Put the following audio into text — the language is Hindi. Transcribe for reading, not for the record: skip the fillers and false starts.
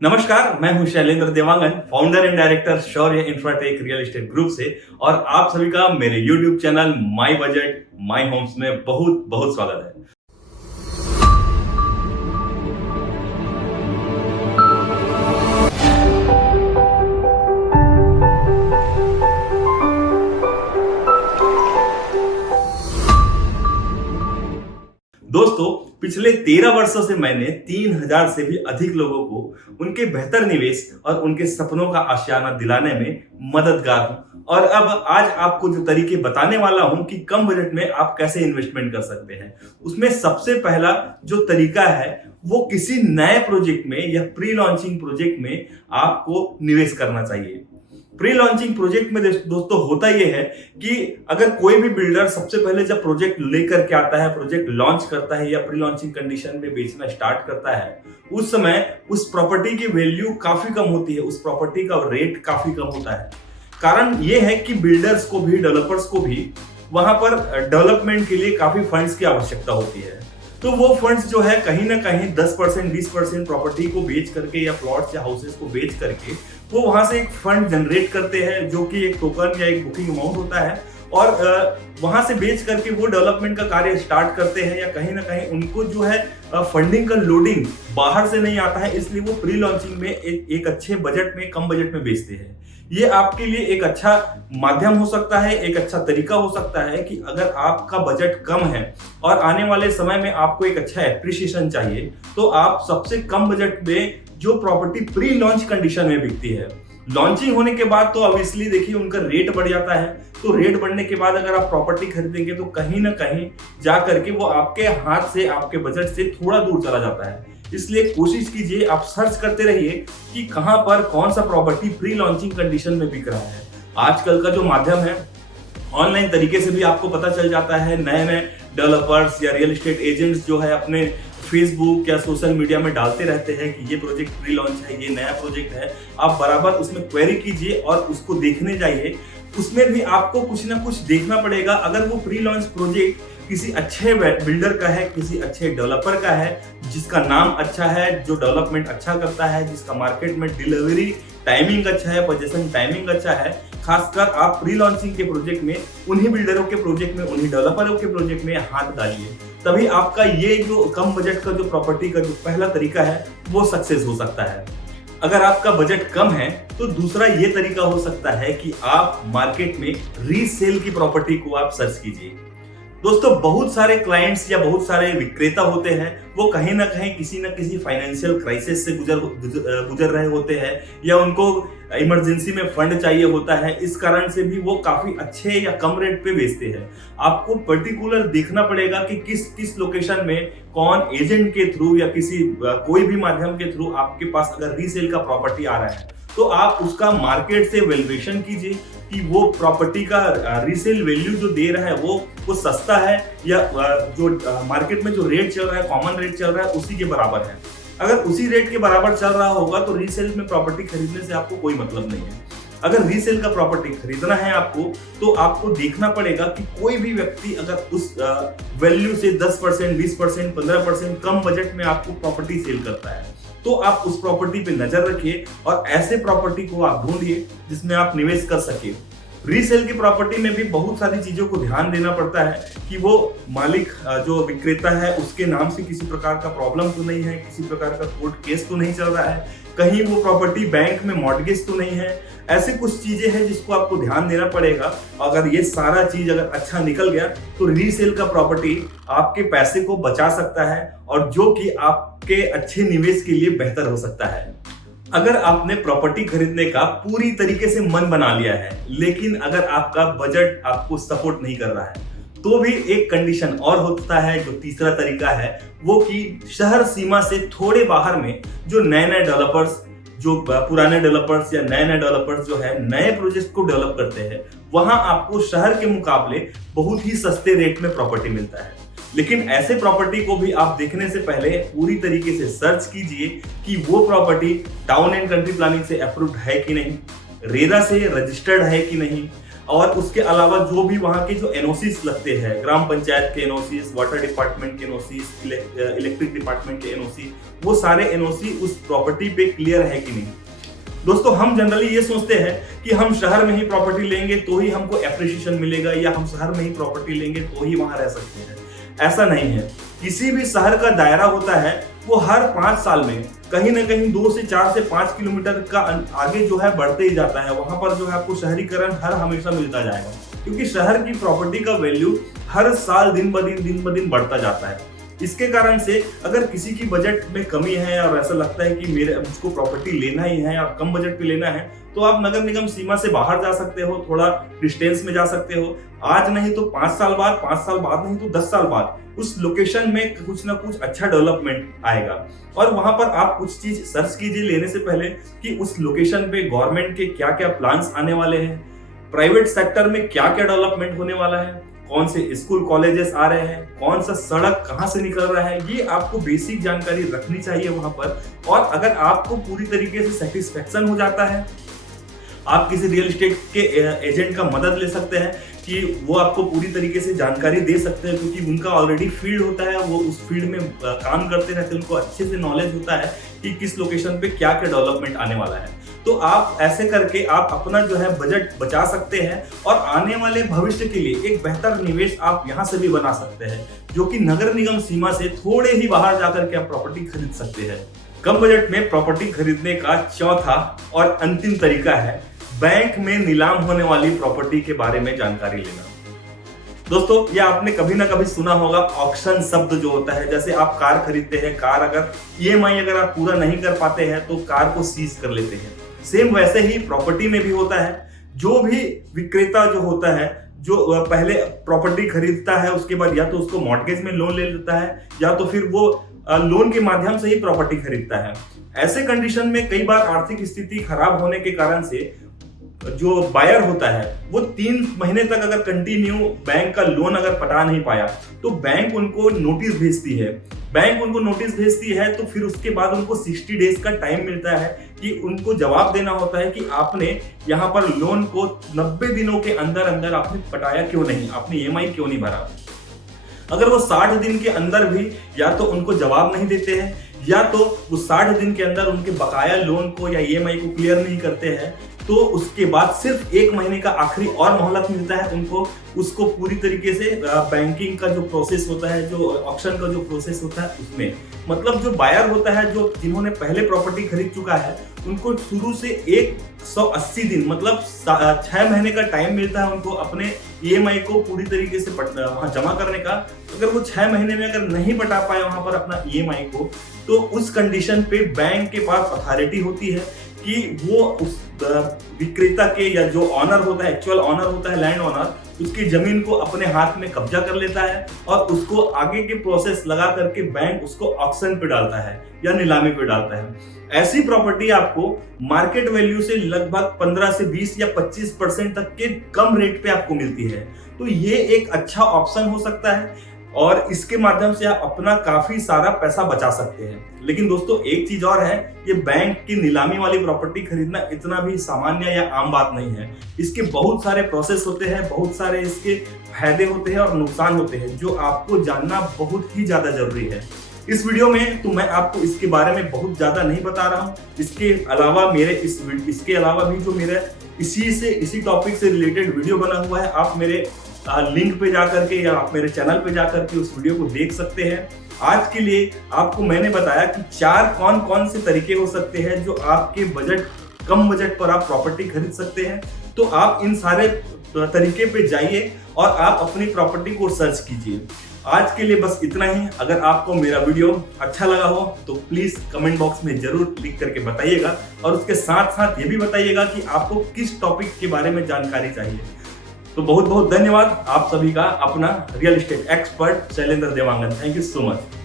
नमस्कार, मैं हूं Shailendra Dewangan, founder and director Shaurya Infratech real estate group से। और आप सभी का मेरे YouTube channel My Budget My Homes में बहुत बहुत स्वागत है। दोस्तों, पिछले 13 वर्षों से मैंने 3000 से भी अधिक लोगों को उनके बेहतर निवेश और उनके सपनों का आशियाना दिलाने में मददगार हूं। और अब आज आपको जो तरीके बताने वाला हूं कि कम बजट में आप कैसे इन्वेस्टमेंट कर सकते हैं, उसमें सबसे पहला जो तरीका है वो किसी नए प्रोजेक्ट में या प्री लॉन्चिंग प्रोजेक्ट में आपको निवेश करना चाहिए। प्री लॉन्चिंग प्रोजेक्ट में दोस्तों होता यह है कि अगर कोई भी बिल्डर सबसे पहले जब प्रोजेक्ट लेकर के आता है, प्रोजेक्ट लॉन्च करता है या प्री लॉन्चिंग कंडीशन में बेचना स्टार्ट करता है, उस समय उस प्रॉपर्टी की वैल्यू काफी कम होती है, उस प्रॉपर्टी का रेट काफी कम होता है। कारण यह है कि बिल्डर्स को भी, डेवलपर्स को भी वहां पर डेवलपमेंट के लिए काफी फंड्स की आवश्यकता होती है। तो वो फंड्स जो है कहीं ना कहीं 10% 20% प्रॉपर्टी को बेच करके या प्लॉट्स या हाउसेस को बेच करके वो वहां से एक फंड जनरेट करते हैं, जो कि एक टोकन या एक बुकिंग अमाउंट होता है। और वहां से बेच करके वो डेवलपमेंट का कार्य स्टार्ट करते हैं, या कहीं ना कहीं उनको जो है फंडिंग का लोडिंग बाहर से नहीं आता है, इसलिए वो प्री लॉन्चिंग में एक अच्छे बजट में, कम बजट में बेचते हैं। ये आपके लिए एक अच्छा माध्यम हो सकता है, एक अच्छा तरीका हो सकता है कि अगर आपका बजट कम है और आने वाले समय में आपको एक अच्छा एप्रिसिएशन चाहिए, तो आप सबसे कम बजट में जो प्रॉपर्टी प्री लॉन्च कंडीशन में बिकती है, लॉन्चिंग होने के बाद तो ऑब्वियसली देखिए उनका रेट बढ़ जाता है। तो रेट बढ़ने के बाद अगर आप प्रॉपर्टी खरीदेंगे तो कहीं ना कहीं जा करके वो आपके हाथ से, आपके बजट से थोड़ा दूर चला जाता है। इसलिए कोशिश कीजिए, आप सर्च करते रहिए कि कहां पर कौन सा प्रॉपर्टी प्री लॉन्चिंग कंडीशन में बिक रहा है। आजकल का जो माध्यम है, ऑनलाइन तरीके से भी आपको पता चल जाता है। नए नए डेवलपर्स या रियल एस्टेट एजेंट्स जो है अपने फेसबुक या सोशल मीडिया में डालते रहते हैं कि ये प्रोजेक्ट प्री लॉन्च है, ये नया प्रोजेक्ट है। आप बराबर उसमें क्वेरी कीजिए और उसको देखने जाइए। उसमें भी आपको कुछ ना कुछ देखना पड़ेगा। अगर वो प्री लॉन्च प्रोजेक्ट किसी अच्छे बिल्डर का है, किसी अच्छे डेवलपर का है, जिसका नाम अच्छा है, जो डेवलपमेंट अच्छा करता है, जिसका मार्केट में डिलीवरी टाइमिंग अच्छा है, पोजीशन टाइमिंग अच्छा है, खासकर आप प्री लॉन्चिंग के प्रोजेक्ट में उन्हीं बिल्डरों के प्रोजेक्ट में, उन्हीं डेवलपरों के प्रोजेक्ट में हाथ डालिए। तभी आपका ये जो कम बजट का जो प्रॉपर्टी का जो पहला तरीका है वो सक्सेस हो सकता है। अगर आपका बजट कम है तो दूसरा ये तरीका हो सकता है कि आप मार्केट में रीसेल की प्रॉपर्टी को आप सर्च कीजिए। दोस्तों, बहुत सारे क्लाइंट्स या बहुत सारे विक्रेता होते हैं, वो कहीं ना कहीं किसी न किसी फाइनेंशियल क्राइसिस से गुजर रहे होते हैं, या उनको इमरजेंसी में फंड चाहिए होता है। इस कारण से भी वो काफी अच्छे या कम रेट पे बेचते हैं। आपको पर्टिकुलर देखना पड़ेगा कि किस किस लोकेशन में कौन एजेंट के थ्रू या किसी कोई भी माध्यम के थ्रू आपके पास अगर रीसेल का प्रॉपर्टी आ रहा है, तो आप उसका मार्केट से वैल्यूएशन कीजिए कि वो प्रॉपर्टी का रीसेल वैल्यू जो दे रहा है वो सस्ता है, या जो मार्केट में जो रेट चल रहा है, कॉमन रेट चल रहा है, उसी के बराबर है। अगर उसी रेट के बराबर चल रहा होगा तो रीसेल में प्रॉपर्टी खरीदने से आपको कोई मतलब नहीं है। अगर रीसेल का प्रॉपर्टी खरीदना है आपको, तो आपको देखना पड़ेगा कि कोई भी व्यक्ति अगर उस वैल्यू से 10%, 20%, 15% कम बजट में आपको प्रॉपर्टी सेल करता है, तो आप उस प्रॉपर्टी पे नजर रखिए और ऐसे प्रॉपर्टी को आप ढूंढिए जिसमें आप निवेश कर सके। रीसेल की प्रॉपर्टी में भी बहुत सारी चीजों को ध्यान देना पड़ता है कि वो मालिक, जो विक्रेता है, उसके नाम से किसी प्रकार का प्रॉब्लम तो नहीं है, किसी प्रकार का कोर्ट केस तो नहीं चल रहा है, कहीं वो प्रॉपर्टी बैंक में मॉर्गेज तो नहीं है। ऐसी कुछ चीजें हैं जिसको आपको ध्यान देना पड़ेगा। अगर ये सारा चीज अगर अच्छा निकल गया तो रीसेल का प्रॉपर्टी आपके पैसे को बचा सकता है, और जो कि आपके अच्छे निवेश के लिए बेहतर हो सकता है। अगर आपने प्रॉपर्टी खरीदने का पूरी तरीके से मन बना लिया है, लेकिन अगर आपका बजट आपको सपोर्ट नहीं कर रहा है, तो भी एक कंडीशन और होता है, जो तीसरा तरीका है, वो कि शहर सीमा से थोड़े बाहर में जो नए नए डेवलपर्स, जो पुराने डेवलपर्स या नए नए डेवलपर्स जो है नए प्रोजेक्ट को डेवलप करते हैं, वहां आपको शहर के मुकाबले बहुत ही सस्ते रेट में प्रॉपर्टी मिलता है। लेकिन ऐसे प्रॉपर्टी को भी आप देखने से पहले पूरी तरीके से सर्च कीजिए कि वो property town and country planning से अप्रूव्ड है कि नहीं, रेरा से रजिस्टर्ड है कि नहीं, और उसके अलावा जो भी वहाँ के जो एनओसीज लगते हैं, ग्राम पंचायत के एनओसीज, वाटर डिपार्टमेंट के एनओसीज, इलेक्ट्रिक डिपार्टमेंट के एनओसी, वो सारे एनओसी उस प्रॉपर्टी पे क्लियर है कि नहीं। दोस्तों, हम जनरली ये सोचते हैं कि हम शहर में ही प्रॉपर्टी लेंगे तो ही हमको एप्रिसिएशन मिलेगा, या हम शहर में ही प्रॉपर्टी लेंगे तो ही वहां रह सकते हैं। ऐसा नहीं है। किसी भी शहर का दायरा होता है वो हर 5 साल में कहीं ना कहीं 2 से 4 से 5 किलोमीटर का आगे जो है बढ़ते ही जाता है। वहां पर जो है आपको शहरीकरण हर हमेशा मिलता जाएगा, क्योंकि शहर की प्रॉपर्टी का वैल्यू हर साल दिन ब दिन बढ़ता जाता है। इसके कारण से अगर किसी की बजट में कमी है और ऐसा लगता है कि मुझको प्रॉपर्टी लेना ही है और कम बजट पे लेना है, तो आप नगर निगम सीमा से बाहर जा सकते हो, थोड़ा डिस्टेंस में जा सकते हो। आज नहीं तो 5 साल बाद, 5 साल बाद नहीं तो 10 साल बाद उस लोकेशन में कुछ ना कुछ अच्छा डेवलपमेंट आएगा। और वहां पर आप कुछ चीज सर्च कीजिए लेने से पहले कि उस लोकेशन पे गवर्नमेंट के क्या क्या प्लान्स आने वाले हैं, प्राइवेट सेक्टर में क्या क्या डेवलपमेंट होने वाला है, कौन से स्कूल कॉलेजेस आ रहे हैं, कौन सा सड़क कहां से निकल रहा है, ये आपको बेसिक जानकारी रखनी चाहिए वहां पर। और अगर आपको पूरी तरीके से सेटिस्फेक्शन हो जाता है, आप किसी रियल एस्टेट के एजेंट का मदद ले सकते हैं कि वो आपको पूरी तरीके से जानकारी दे सकते हैं, क्योंकि उनका ऑलरेडी फील्ड होता है, वो उस फील्ड में काम करते रहते हैं, उनको अच्छे से नॉलेज होता है कि किस लोकेशन पे क्या क्या डेवलपमेंट आने वाला है। तो आप ऐसे करके आप अपना जो है बजट बचा सकते हैं और आने वाले भविष्य के लिए एक बेहतर निवेश आप यहाँ से भी बना सकते हैं, जो कि नगर निगम सीमा से थोड़े ही बाहर जाकर के आप प्रॉपर्टी खरीद सकते हैं। कम बजट में प्रॉपर्टी खरीदने का चौथा और अंतिम तरीका है बैंक में नीलाम होने वाली प्रॉपर्टी के बारे में जानकारी लेना। दोस्तों, ये आपने कभी ना कभी सुना होगा ऑक्शन शब्द जो होता है। जैसे आप कार खरीदते हैं, कार अगर ईएमआई अगर आप पूरा नहीं कर पाते हैं तो कार को सीज कर लेते हैं। सेम वैसे ही प्रॉपर्टी में भी होता है। जो भी विक्रेता जो होता है, जो पहले प्रॉपर्टी खरीदता है, उसके बाद या तो उसको मॉर्टगेज में लोन ले लेता है या तो फिर वो लोन के माध्यम से ही प्रॉपर्टी खरीदता है। ऐसे कंडीशन में कई बार आर्थिक स्थिति खराब होने के कारण से जो बायर होता है वो 3 महीने तक अगर कंटिन्यू बैंक का लोन अगर पटा नहीं पाया तो बैंक उनको नोटिस भेजती है। बैंक उनको नोटिस भेजती है तो फिर उसके बाद उनको 60 डेज का टाइम मिलता है कि उनको जवाब देना होता है कि आपने यहाँ पर लोन को 90 दिनों के अंदर अंदर आपने पटाया क्यों नहीं, आपने ईएमआई क्यों नहीं भरा। अगर वो 60 दिन के अंदर भी या तो उनको जवाब नहीं देते हैं या तो वो 60 दिन के अंदर उनके बकाया लोन को या ईएमआई को क्लियर नहीं करते हैं, तो उसके बाद सिर्फ 1 महीने का आखिरी और मोहलत मिलता है उनको, उसको पूरी तरीके से बैंकिंग का जो प्रोसेस होता है, जो ऑक्शन का जो प्रोसेस होता है उसमें, मतलब जो बायर होता है, जो जिन्होंने पहले प्रॉपर्टी खरीद चुका है, उनको शुरू से 180 दिन मतलब 6 महीने का टाइम मिलता है उनको अपने ईएमआई को पूरी तरीके से वहां जमा करने का। अगर वो 6 महीने में अगर नहीं पटा पाए वहां पर अपना ईएमआई को, तो उस कंडीशन पे बैंक के पास अथॉरिटी होती है कि वो उस विक्रेता के या जो ऑनर होता है, एक्चुअल ऑनर होता है, लैंड ऑनर, उसकी जमीन को अपने हाथ में कब्जा कर लेता है और उसको आगे के प्रोसेस लगा करके बैंक उसको ऑक्शन पे डालता है या नीलामी पे डालता है। ऐसी प्रॉपर्टी आपको मार्केट वैल्यू से लगभग 15 से 20 या 25% तक के कम रेट पे आपको मिलती है। तो ये एक अच्छा ऑप्शन हो सकता है और इसके माध्यम से आप अपना काफी सारा पैसा बचा सकते हैं। लेकिन दोस्तों, एक चीज और है, ये बैंक की नीलामी वाली प्रॉपर्टी खरीदना इतना भी सामान्य या आम बात नहीं है। इसके बहुत सारे प्रोसेस होते हैं, बहुत सारे इसके फायदे होते हैं और नुकसान होते हैं, जो आपको जानना बहुत ही ज्यादा जरूरी है। इस वीडियो में तो मैं आपको इसके बारे में बहुत ज्यादा नहीं बता रहा हूँ। इसके अलावा भी जो मेरे इसी टॉपिक से रिलेटेड वीडियो बना हुआ है, आप मेरे लिंक पे जाकर के या आप मेरे चैनल पे जाकर के उस वीडियो को देख सकते हैं। आज के लिए आपको मैंने बताया कि 4 कौन से तरीके हो सकते हैं जो आपके कम बजट पर आप प्रॉपर्टी खरीद सकते हैं। तो आप इन सारे तरीके पे जाइए और आप अपनी प्रॉपर्टी को सर्च कीजिए। आज के लिए बस इतना ही। अगर आपको मेरा वीडियो अच्छा लगा हो तो प्लीज कमेंट बॉक्स में जरूर लिख करके बताइएगा और उसके साथ साथ ये भी बताइएगा कि आपको किस टॉपिक के बारे में जानकारी चाहिए। तो बहुत बहुत धन्यवाद आप सभी का। अपना real estate expert Shailendra Dewangan. Thank you so much.